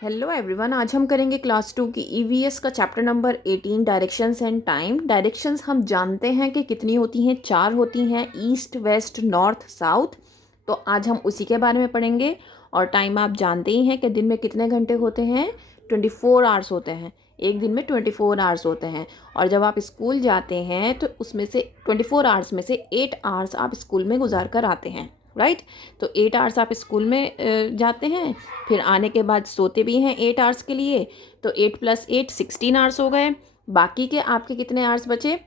Hello everyone, आज हम करेंगे क्लास 2 की ईवीएस का chapter number 18 directions and time. Directions हम जानते हैं कि कितनी होती हैं, 4 होती हैं, ईस्ट वेस्ट नॉर्थ साउथ। तो आज हम उसी के बारे में पढ़ेंगे। और टाइम आप जानते ही हैं कि दिन में कितने घंटे होते हैं, 24 आवर्स होते हैं। एक दिन में 24 आवर्स होते हैं। और जब आप स्कूल जाते हैं तो उसमें से 24 आवर्स में से 8 आवर्स आप स्कूल में गुजार कर आते हैं, राइट। तो 8 आवर्स आप स्कूल में जाते हैं, फिर आने के बाद सोते भी हैं 8 आवर्स के लिए। तो 8 + 8 16 आवर्स हो गए। बाकी के आपके कितने आवर्स बचे?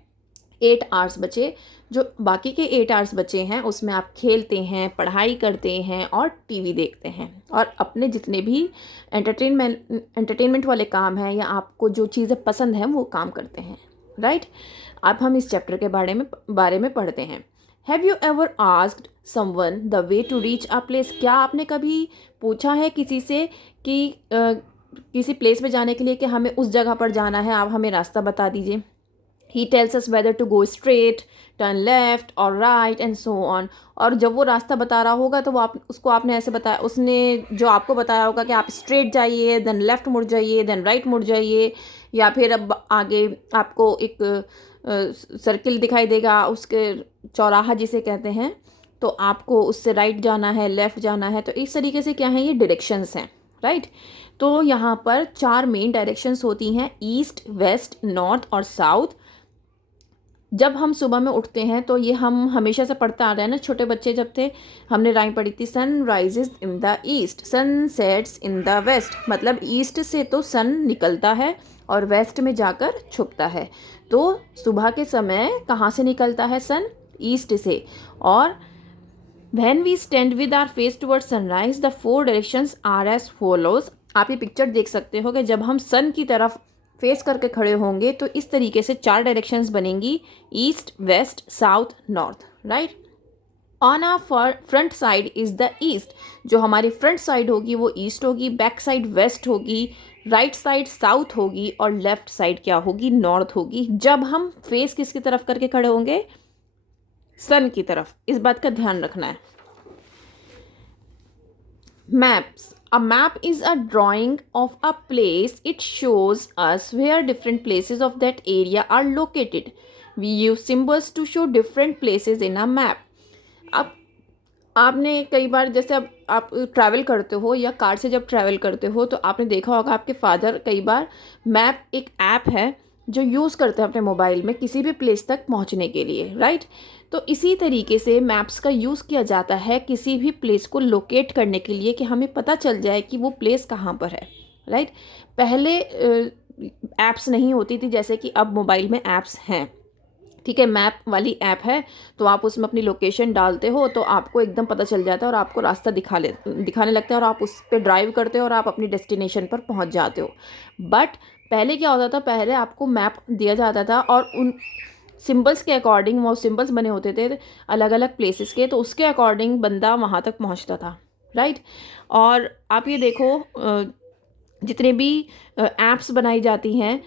8 आवर्स बचे। जो बाकी के 8 आवर्स बचे हैं उसमें आप खेलते हैं, पढ़ाई करते हैं और टीवी देखते हैं और अपने जितने भी एंटरटेनमेंट वाले काम हैं या आपको जो चीज़ें पसंद हैं वो काम करते हैं, राइट। अब हम इस चैप्टर के बारे में पढ़ते हैं। Have you ever asked someone the way to reach a place? क्या आपने कभी पूछा है किसी से कि किसी प्लेस में जाने के लिए कि हमें उस जगह पर जाना है, आप हमें रास्ता बता दीजिए। He tells us whether to go straight, turn left और राइट एंड सो ऑन। और जब वो रास्ता बता रहा होगा तो वो आपने ऐसे बताया, उसने जो आपको बताया होगा कि आप स्ट्रेट जाइए, देन लेफ्ट मुड़ जाइए, देन राइट मुड़ जाइए। या फिर अब आगे आपको एक सर्किल दिखाई देगा, उसके चौराहा जिसे कहते हैं, तो आपको उससे राइट जाना है, लेफ़्ट जाना है। तो इस तरीके से क्या है, ये डायरेक्शंस हैं, राइट। तो यहाँ पर 4 मेन डायरेक्शंस होती हैं, ईस्ट वेस्ट नॉर्थ और साउथ। जब हम सुबह में उठते हैं तो ये हम हमेशा से पढ़ते आ रहे हैं ना, छोटे बच्चे जब थे हमने राइम पढ़ी थी, sun rises in the east, sun sets in the west. मतलब ईस्ट से तो सन निकलता है और वेस्ट में जाकर छुपता है। तो सुबह के समय कहाँ से निकलता है सन? ईस्ट से। और when we stand with our face toward sunrise the 4 directions are as follows. आप ये पिक्चर देख सकते हो कि जब हम सन की तरफ फेस करके खड़े होंगे तो इस तरीके से 4 डायरेक्शंस बनेंगी, east west south north, right. On a front side is the east. जो हमारी फ्रंट साइड होगी वो ईस्ट होगी, बैक साइड वेस्ट होगी, राइट साइड साउथ होगी और लेफ्ट साइड क्या होगी? नॉर्थ होगी। जब हम फेस किसकी तरफ करके खड़े होंगे? सन की तरफ। इस बात का ध्यान रखना है। Maps. A map is a drawing of a place. It shows us where different places of that area are located. We use symbols to show different places in a map. अब आपने कई बार, जैसे अब आप ट्रैवल करते हो या car से जब ट्रैवल करते हो तो आपने देखा होगा आपके फादर कई बार मैप एक ऐप है जो यूज़ करते हैं अपने मोबाइल में किसी भी प्लेस तक पहुंचने के लिए, राइट। तो इसी तरीके से मैप्स का यूज़ किया जाता है किसी भी प्लेस को लोकेट करने के लिए कि हमें पता चल जाए कि वो प्लेस कहाँ पर है, राइट। पहले ऐप्स नहीं होती थी जैसे कि अब मोबाइल में ऐप्स हैं, ठीक है। मैप वाली ऐप है तो आप उसमें अपनी लोकेशन डालते हो तो आपको एकदम पता चल जाता है और आपको रास्ता दिखाने लगता है और आप उस पर ड्राइव करते हो और आप अपनी डेस्टिनेशन पर पहुंच जाते हो। बट पहले क्या होता था, पहले आपको मैप दिया जाता था और उन सिंबल्स के अकॉर्डिंग वो सिंबल्स बने होते थे अलग अलग प्लेसेस के, तो उसके अकॉर्डिंग बंदा वहाँ तक पहुँचता था, राइट। और आप ये देखो जितने भी ऐप्स बनाई जाती हैं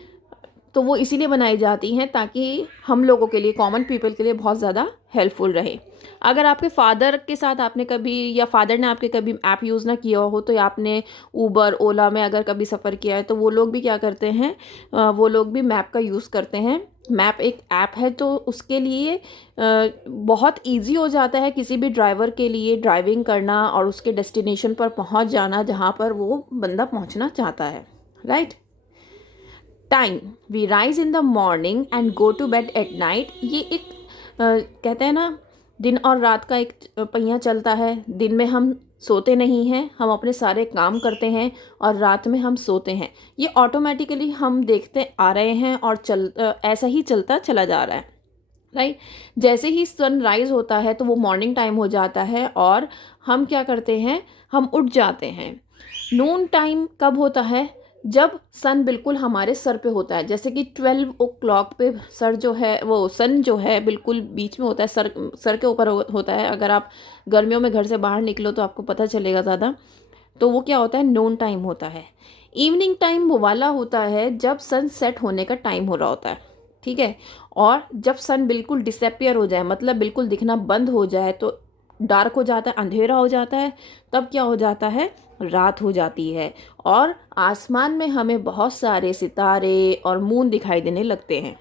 तो वो इसीलिए बनाई जाती हैं ताकि हम लोगों के लिए, कॉमन पीपल के लिए बहुत ज़्यादा हेल्पफुल रहे। अगर आपके फादर के साथ आपने कभी, या फादर ने आपके कभी ऐप यूज़ ना किया हो, तो या आपने ऊबर ओला में अगर कभी सफ़र किया है तो वो लोग भी क्या करते हैं, वो लोग भी मैप का यूज़ करते हैं। मैप एक ऐप है तो उसके लिए बहुत इजी हो जाता है किसी भी ड्राइवर के लिए ड्राइविंग करना और उसके डेस्टिनेशन पर पहुंच जाना जहां पर वो बंदा पहुंचना चाहता है, right. Time. We rise in the morning and go to bed at night. ये एक कहते हैं ना, दिन और रात का एक पहिया चलता है। दिन में हम सोते नहीं हैं, हम अपने सारे काम करते हैं और रात में हम सोते हैं। ये ऑटोमेटिकली हम देखते आ रहे हैं और ऐसा ही चलता चला जा रहा है, राइट। जैसे ही सनराइज़ होता है तो वो मॉर्निंग टाइम हो जाता है और हम क्या करते हैं, हम उठ जाते हैं। नून टाइम कब होता है? जब सन बिल्कुल हमारे सर पे होता है, जैसे कि 12 ओ क्लॉक पे सर जो है, वो सन जो है बिल्कुल बीच में होता है, सर के ऊपर होता है। अगर आप गर्मियों में घर से बाहर निकलो तो आपको पता चलेगा ज़्यादा। तो वो क्या होता है, नून टाइम होता है। इवनिंग टाइम वो वाला होता है जब सन सेट होने का टाइम हो रहा होता है, ठीक है। और जब सन बिल्कुल डिसअपियर हो जाए, मतलब बिल्कुल दिखना बंद हो जाए, तो डार्क हो जाता है, अंधेरा हो जाता है, तब क्या हो जाता है, रात हो जाती है और आसमान में हमें बहुत सारे सितारे और मून दिखाई देने लगते हैं,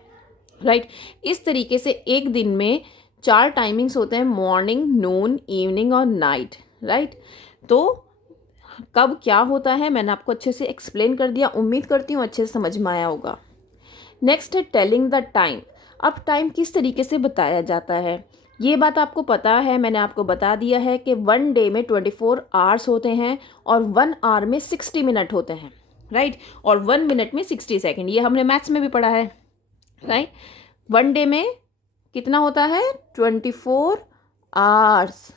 राइट। इस तरीके से एक दिन में 4 टाइमिंग्स होते हैं, मॉर्निंग, नून, इवनिंग और नाइट, राइट। तो कब क्या होता है मैंने आपको अच्छे से एक्सप्लेन कर दिया, उम्मीद करती हूँ अच्छे से समझ में आया होगा। नेक्स्ट है टेलिंग द टाइम। अब टाइम किस तरीके से बताया जाता है, ये बात आपको पता है, मैंने आपको बता दिया है कि 1 डे में 24 आवर्स होते हैं और 1 आवर में 60 मिनट होते हैं, राइट। और 1 मिनट में 60 सेकेंड, ये हमने मैथ्स में भी पढ़ा है, राइट। 1 डे में कितना होता है, 24 आवर्स,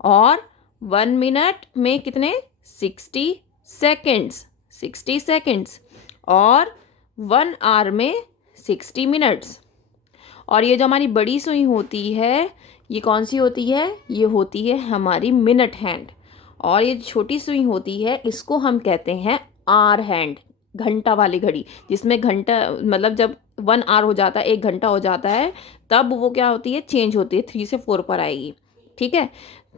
और 1 मिनट में कितने, 60 सेकेंड्स, 60 सेकेंड्स, और 1 आवर में 60 मिनट्स। और ये जो हमारी बड़ी सुई होती है, ये कौन सी होती है, ये होती है हमारी मिनट हैंड। और ये छोटी सुई होती है, इसको हम कहते हैं आवर हैंड, घंटा वाली घड़ी, जिसमें घंटा मतलब जब 1 आवर हो जाता है, 1 घंटा हो जाता है, तब वो क्या होती है, चेंज होती है, 3 से 4 पर आएगी, ठीक है।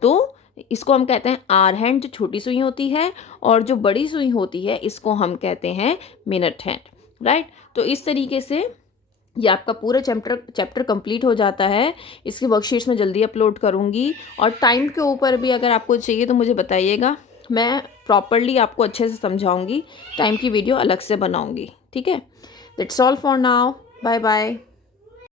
तो इसको हम कहते हैं आवर हैंड, जो छोटी सुई होती है, और जो बड़ी सुई होती है इसको हम कहते हैं मिनट हैंड, राइट। तो इस तरीके से ये आपका पूरा चैप्टर कंप्लीट हो जाता है। इसकी वर्कशीट्स मैं जल्दी अपलोड करूँगी, और टाइम के ऊपर भी अगर आपको चाहिए तो मुझे बताइएगा, मैं प्रॉपरली आपको अच्छे से समझाऊंगी, टाइम की वीडियो अलग से बनाऊंगी, ठीक है। That's all for now, bye bye.